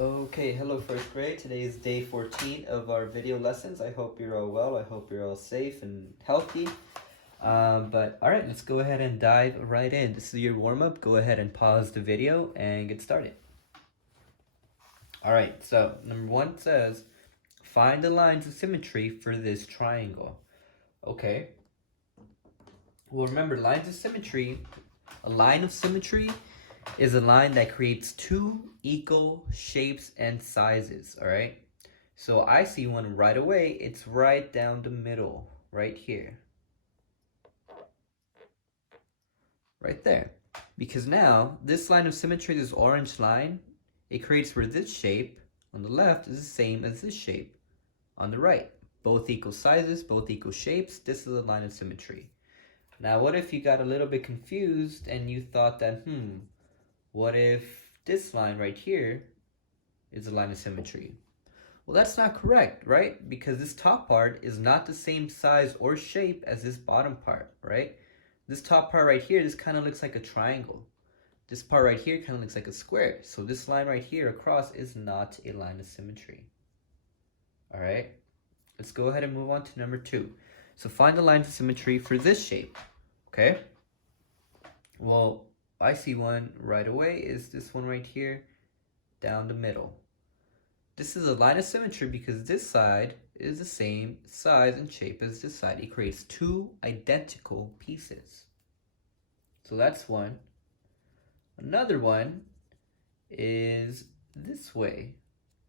Okay, hello first grade. Today is day 14 of our video lessons. I hope you're all well. I hope you're all safe and healthy. But all right, let's go ahead and dive right in. This is your warm-up. Go ahead and pause the video and get started. All right, so number one says, find the lines of symmetry for this triangle. Okay. Well, remember, lines of symmetry, a line of symmetry is a line that creates two equal shapes and sizes, all right? So I see one right away. It's right down the middle, right here. Right there. Because now, this line of symmetry, this orange line, it creates where this shape on the left is the same as this shape on the right. Both equal sizes, both equal shapes. This is a line of symmetry. Now, what if you got a little bit confused and you thought that, what if this line right here is a line of symmetry? Well, that's not correct, right? Because this top part is not the same size or shape as this bottom part, right? This top part right here, this kind of looks like a triangle. This part right here kind of looks like a square. So this line right here across is not a line of symmetry. All right, let's go ahead and move on to number two. So find the lines of symmetry for this shape, okay? Well, I see one right away. Is this one right here down the middle. This is a line of symmetry because this side is the same size and shape as this side. It creates two identical pieces. So that's one. Another one is this way,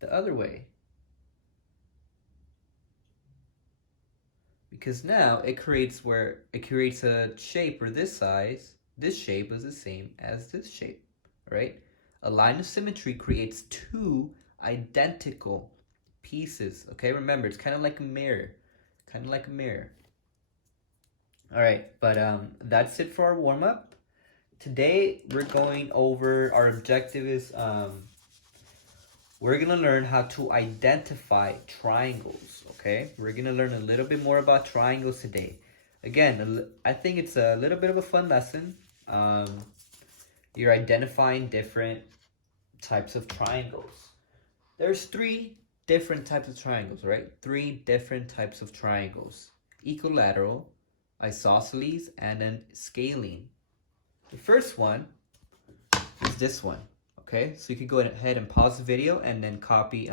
the other way. Because now it creates a shape where this shape is the same as this shape, right? A line of symmetry creates two identical pieces, okay? Remember, it's kind of like a mirror, All right, but that's it for our warm-up. Today, we're going over, our objective is, we're going to learn how to identify triangles, okay? We're going to learn a little bit more about triangles today. Again, I think it's a little bit of a fun lesson. You're identifying different types of triangles. There's three different types of triangles, right? Three different types of triangles. Equilateral, isosceles, and then scalene. The first one is this one, okay? So you can go ahead and pause the video and then copy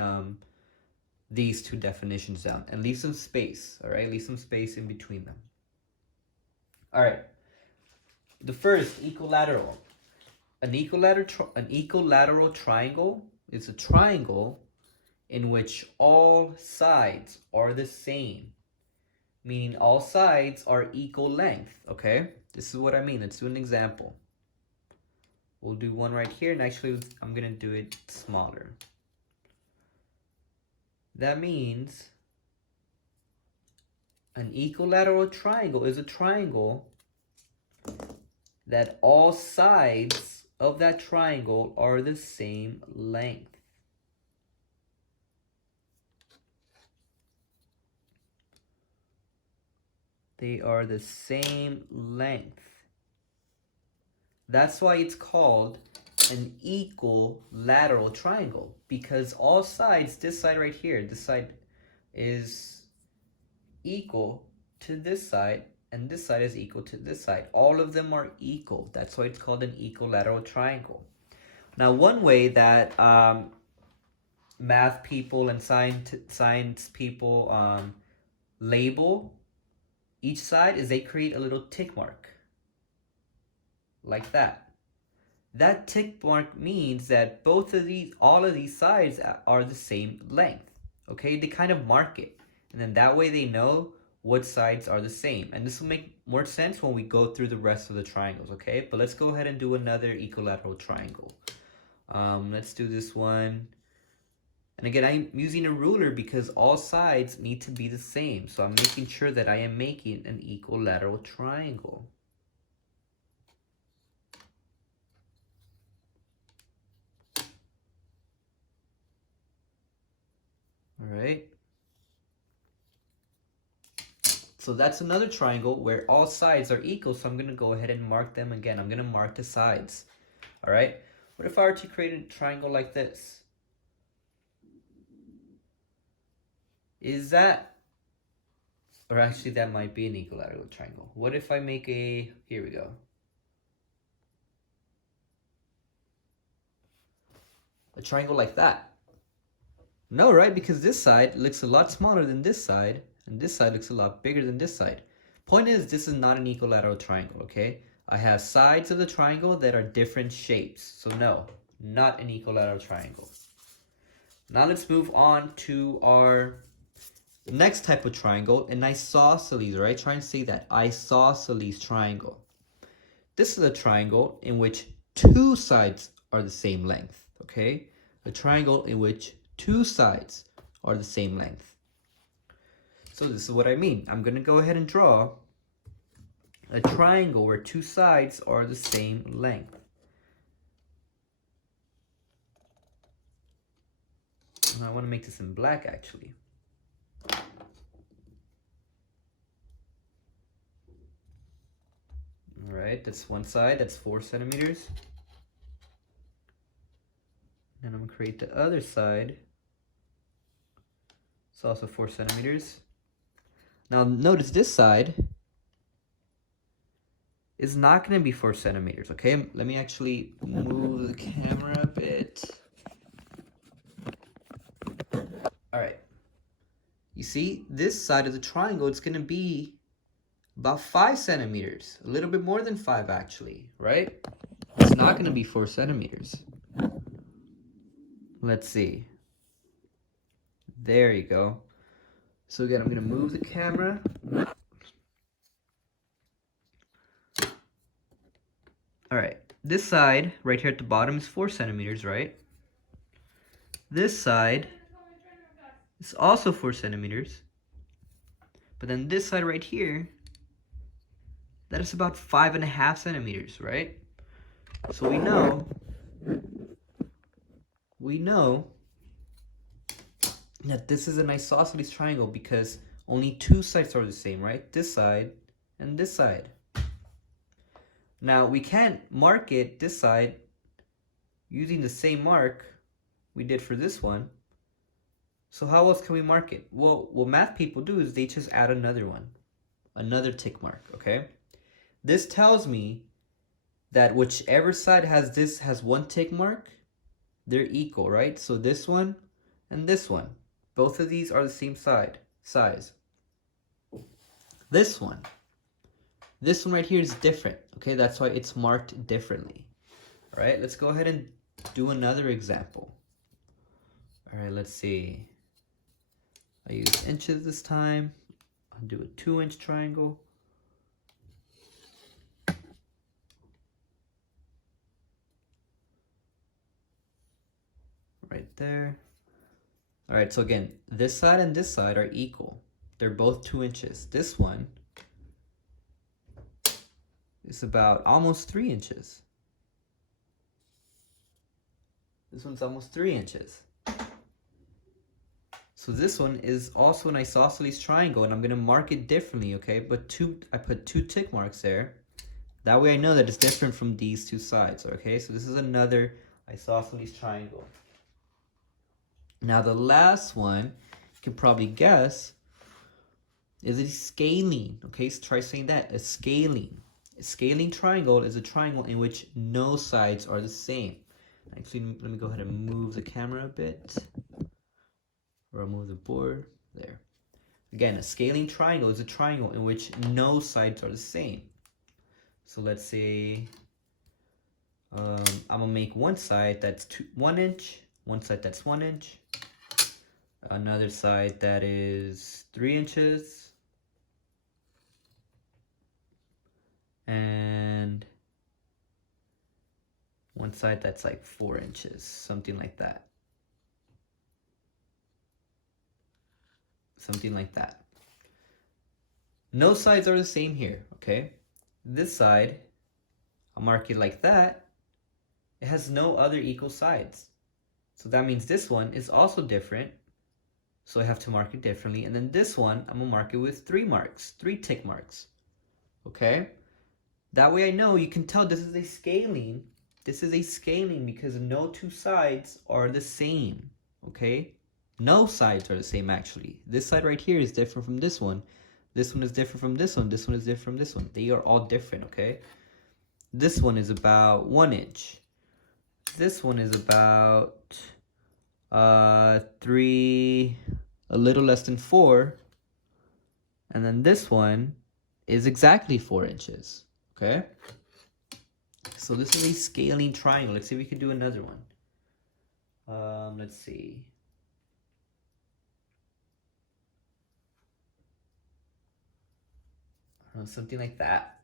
these two definitions down and leave some space, all right? Leave some space in between them. All right. The first, equilateral. An equilateral triangle is a triangle in which all sides are the same, meaning all sides are equal length, okay? This is what I mean. Let's do an example. We'll do one right here, and actually I'm going to do it smaller. That means an equilateral triangle is a triangle that all sides of that triangle are the same length. They are the same length. That's why it's called an equilateral triangle, because all sides, this side right here, this side is equal to this side, and this side is equal to this side. All of them are equal. That's why it's called an equilateral triangle. Now, one way that math people and science people label each side is they create a little tick mark like that. That tick mark means that all of these sides are the same length, okay? They kind of mark it, and then that way they know what sides are the same. And this will make more sense when we go through the rest of the triangles, okay? But let's go ahead and do another equilateral triangle. Let's do this one. And again, I'm using a ruler because all sides need to be the same. So I'm making sure that I am making an equilateral triangle. All right. So that's another triangle where all sides are equal. So I'm going to go ahead and mark them again. I'm going to mark the sides. All right. What if I were to create a triangle like this? Is that, or actually that might be an equilateral triangle. What if I make a, here we go. A triangle like that. No, right? Because this side looks a lot smaller than this side, and this side looks a lot bigger than this side. Point is, this is not an equilateral triangle, okay? I have sides of the triangle that are different shapes. So no, not an equilateral triangle. Now let's move on to our next type of triangle, an isosceles, right? Try and say that, isosceles triangle. This is a triangle in which two sides are the same length, okay? A triangle in which two sides are the same length. So this is what I mean. I'm going to go ahead and draw a triangle where two sides are the same length. And I want to make this in black, actually. All right, that's one side, that's 4 centimeters. And I'm going to create the other side. It's also 4 centimeters. Now notice this side is not going to be 4 centimeters, okay? Let me actually move the camera a bit. All right. You see, this side of the triangle, it's going to be about 5 centimeters. A little bit more than 5, actually, right? It's not going to be 4 centimeters. Let's see. There you go. So again, I'm going to move the camera. All right, this side right here at the bottom is 4 centimeters, right? This side is also 4 centimeters. But then this side right here, that is about 5.5 centimeters, right? So we know that this is an isosceles triangle because only two sides are the same, right? This side and this side. Now we can't mark it this side using the same mark we did for this one. So how else can we mark it? Well, what math people do is they just add another one, another tick mark, okay? This tells me that whichever side has one tick mark, they're equal, right? So this one and this one, both of these are the same size. This one right here is different, okay? That's why it's marked differently. All right, let's go ahead and do another example. All right, let's see. I use inches this time. I'll do a 2-inch triangle. Right there. All right, so again, this side and this side are equal. They're both 2 inches. This one is about almost 3 inches. This one's almost 3 inches. So this one is also an isosceles triangle, and I'm going to mark it differently, okay? But I put 2 tick marks there. That way I know that it's different from these two sides, okay? So this is another isosceles triangle. Now the last one, you can probably guess, is a scalene, okay? So try saying that, a scalene. A scalene triangle is a triangle in which no sides are the same. Actually, let me go ahead and move the camera a bit. Or I'll move the board. There. Again, a scalene triangle is a triangle in which no sides are the same. So let's say I'm going to make one side that's 1 inch, one side that's 1 inch, another side that is 3 inches, and one side that's like 4 inches, something like that. Something like that. No sides are the same here, okay? This side, I'll mark it like that. It has no other equal sides. So that means this one is also different. So I have to mark it differently. And then this one, I'm gonna mark it with 3 tick marks. Okay? That way I know, you can tell this is a scalene. This is a scalene because no two sides are the same. Okay? No sides are the same, actually. This side right here is different from this one. This one is different from this one. This one is different from this one. They are all different, okay? This one is about 1 inch. This one is about 3, a little less than 4. And then this one is exactly 4 inches, okay? So this is a scaling triangle. Let's see if we can do another one. Let's see. Something like that,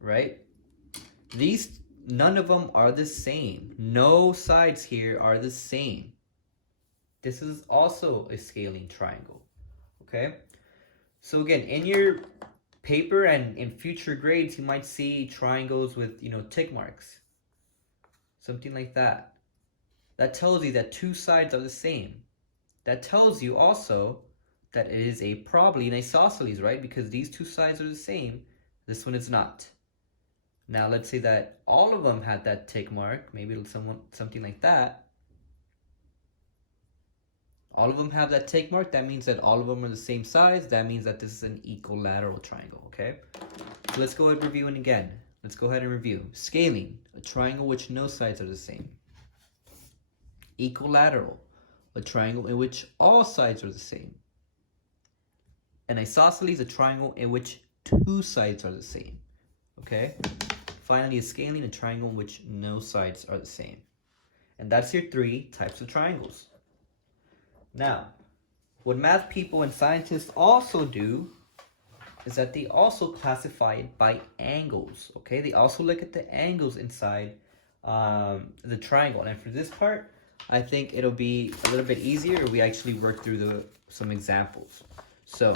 right? These, none of them are the same. No sides here are the same. This is also a scaling triangle, okay? So again, in your paper and in future grades, you might see triangles with, tick marks. Something like that. That tells you that two sides are the same. That tells you also that it is probably an isosceles, right? Because these two sides are the same. This one is not. Now let's say that all of them had that tick mark, maybe something like that. All of them have that tick mark. That means that all of them are the same size. That means that this is an equilateral triangle, okay? So let's go ahead and review it again. Let's go ahead and review. Scaling, a triangle which no sides are the same. Equilateral, a triangle in which all sides are the same. An isosceles, a triangle in which two sides are the same, okay? Finally, a scaling, a triangle in which no sides are the same. And that's your 3 types of triangles. Now, what math people and scientists also do is that they also classify it by angles, okay? They also look at the angles inside the triangle. And for this part, I think it'll be a little bit easier if we actually work through some examples. So,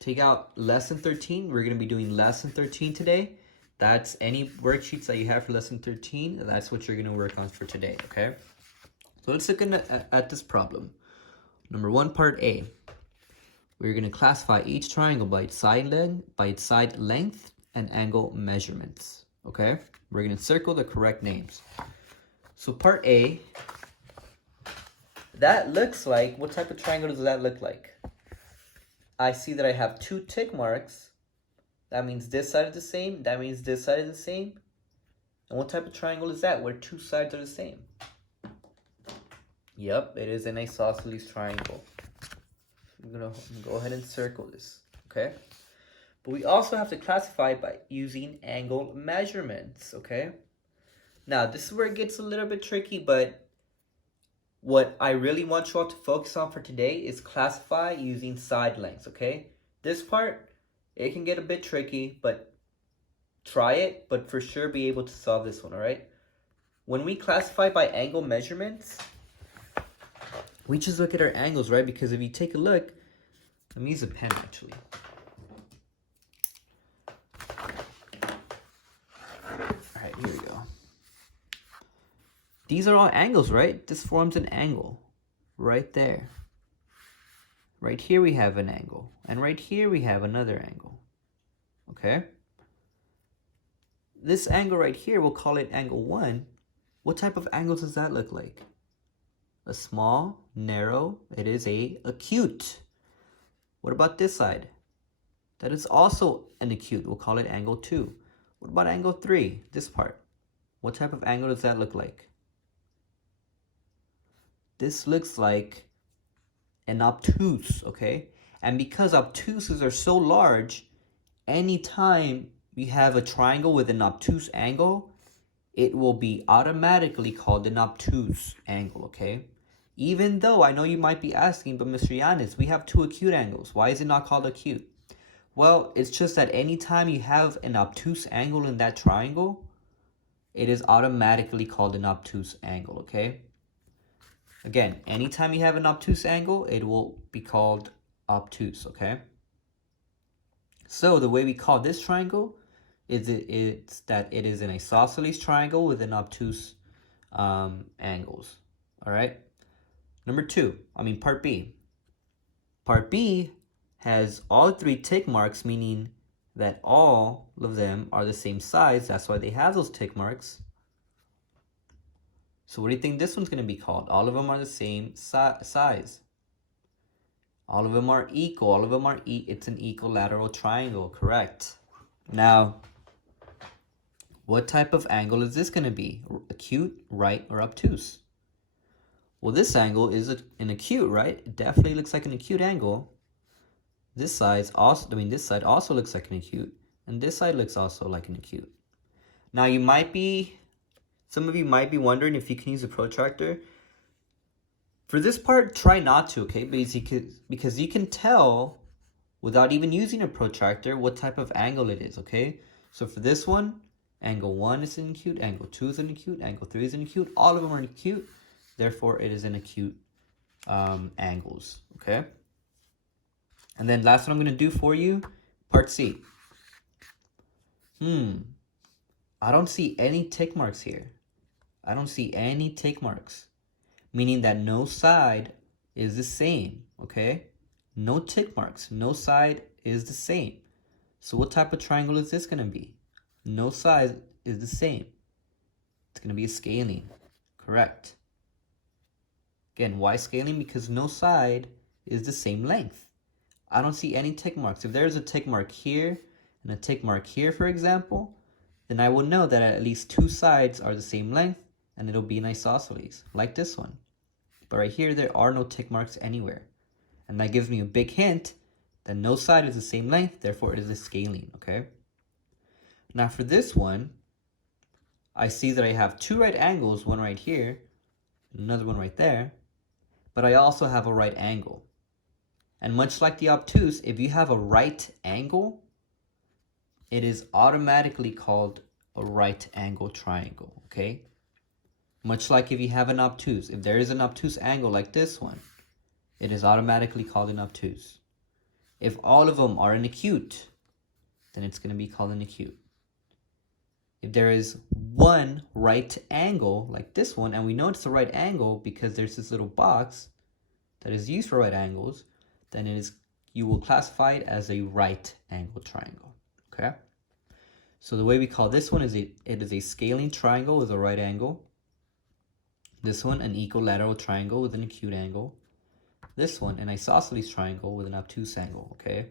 take out lesson 13. We're going to be doing lesson 13 today. That's any worksheets that you have for lesson 13. That's what you're going to work on for today, okay? So let's look at this problem. Number 1, part A. We're going to classify each triangle by its side length and angle measurements, okay? We're going to circle the correct names. So part A, that looks like, what type of triangle does that look like? I see that I have 2 tick marks. That means this side is the same. That means this side is the same. And what type of triangle is that where 2 sides are the same? Yep, it is an isosceles triangle. I'm gonna go ahead and circle this, okay? But we also have to classify by using angle measurements, okay? Now, this is where it gets a little bit tricky, but what I really want you all to focus on for today is classify using side lengths, okay? This part, it can get a bit tricky, but try it, but for sure be able to solve this one, all right? When we classify by angle measurements, we just look at our angles, right? Because if you take a look, let me use a pen actually. All right, here we go. These are all angles, right? This forms an angle right there. Right here we have an angle, and right here we have another angle, okay? This angle right here, we'll call it angle 1. What type of angle does that look like? A small, narrow, it is acute. What about this side? That is also an acute. We'll call it angle 2. What about angle 3? This part. What type of angle does that look like? This looks like an obtuse, okay? And because obtuses are so large, anytime we have a triangle with an obtuse angle, it will be automatically called an obtuse angle, okay? Even though I know you might be asking, but Mr. Yanis, we have 2 acute angles. Why is it not called acute? Well, it's just that anytime you have an obtuse angle in that triangle, it is automatically called an obtuse angle, okay? Again, anytime you have an obtuse angle, it will be called obtuse, okay? So the way we call this triangle is it's that it is an isosceles triangle with an obtuse angles, all right? Part B. Part B has all 3 tick marks, meaning that all of them are the same size. That's why they have those tick marks. So what do you think this one's going to be called? All of them are the same size. All of them are equal. All of them are it's an equilateral triangle, correct? Now, what type of angle is this going to be? Acute, right, or obtuse? Well, this angle is an acute, right? It definitely looks like an acute angle. This side also looks like an acute, and this side looks also like an acute. Now, some of you might be wondering if you can use a protractor. For this part, try not to, okay? Because you can tell without even using a protractor what type of angle it is, okay? So for this one, angle 1 is an acute, angle 2 is an acute, angle 3 is an acute. All of them are acute. Therefore, it is an acute angles, okay? And then last one I'm going to do for you, part C. I don't see any tick marks here. I don't see any tick marks, meaning that no side is the same, okay? No tick marks. No side is the same. So what type of triangle is this going to be? No side is the same. It's going to be a scaling. Correct. Again, why scaling? Because no side is the same length. I don't see any tick marks. If there's a tick mark here and a tick mark here, for example, then I will know that at least two sides are the same length, and it'll be an isosceles, like this one. But right here, there are no tick marks anywhere. And that gives me a big hint that no side is the same length, therefore it is a scaling, okay? Now for this one, I see that I have two right angles, one right here, another one right there, but I also have a right angle. And much like the obtuse, if you have a right angle, it is automatically called a right angle triangle, okay? Much like if you have an obtuse, if there is an obtuse angle like this one, it is automatically called an obtuse. If all of them are an acute, then it's going to be called an acute. If there is one right angle like this one, and we know it's a right angle because there's this little box that is used for right angles, then you will classify it as a right angle triangle, okay? So the way we call this one is it is a scaling triangle with a right angle. This one, an equilateral triangle with an acute angle. This one, an isosceles triangle with an obtuse angle, okay?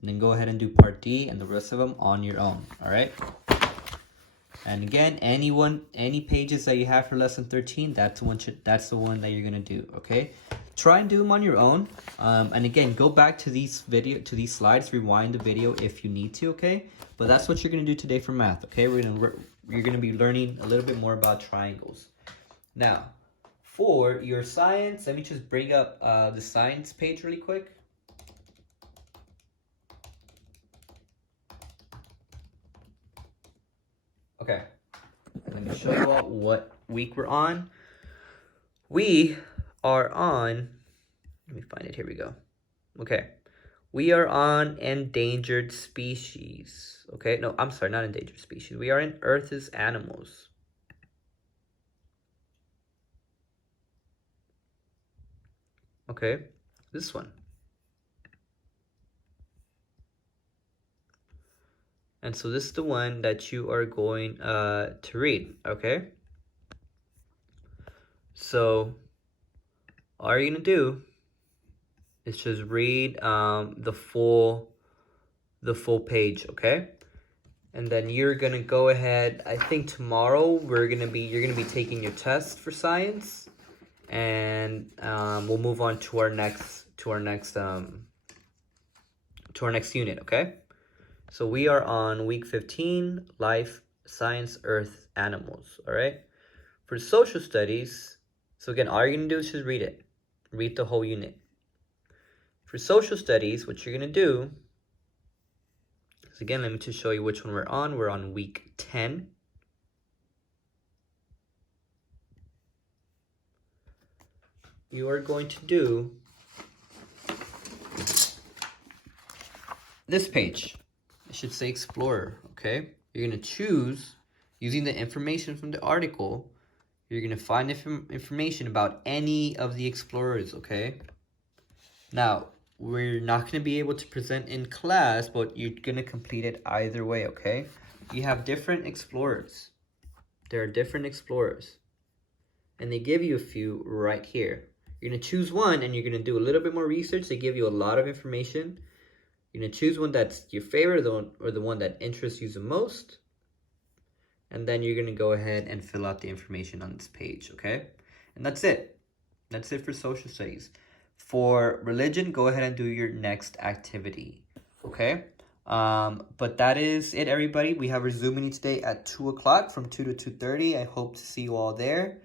And then go ahead and do part D and the rest of them on your own, all right? And again, any pages that you have for lesson 13, that's the one that you're gonna do, okay? Try and do them on your own. And again, go back to these slides, rewind the video if you need to, okay? But that's what you're gonna do today for math, okay? You're gonna be learning a little bit more about triangles. Now, for your science, let me just bring up the science page really quick. Okay, let me show you all what week we're on. We are on, let me find it, here we go. Okay, we are on endangered species. Okay, no, I'm sorry, not endangered species. We are in Earth's animals. Okay, this one. And so this is the one that you are going to read, okay? So all you're gonna do is just read the full page, okay? And then you're gonna go ahead. I think tomorrow you're gonna be taking your test for science, and we'll move on to our next unit, okay? So we are on week 15, life, science, earth, animals, all right? For social studies, so again, all you're gonna do is just read it. Read the whole unit. For social studies, what you're gonna do is, again, let me just show you which one we're on. We're on week 10. You are going to do this page. It should say Explorer, okay? You're going to choose, using the information from the article, you're going to find information about any of the explorers, okay? Now, we're not going to be able to present in class, but you're going to complete it either way, okay? You have different explorers. There are different explorers. and they give you a few right here. You're going to choose one, and you're going to do a little bit more research. They give you a lot of information. You're going to choose one that's your favorite or the one that interests you the most. And then you're going to go ahead and fill out the information on this page, okay? And that's it. That's it for social studies. For religion, go ahead and do your next activity, okay? But that is it, everybody. We have our Zoom meeting today at 2 o'clock from 2 to 2:30. I hope to see you all there.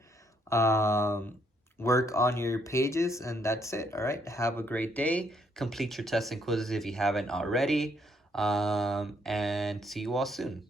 Work on your pages, and that's it, all right? Have a great day. Complete your tests and quizzes if you haven't already. And see you all soon.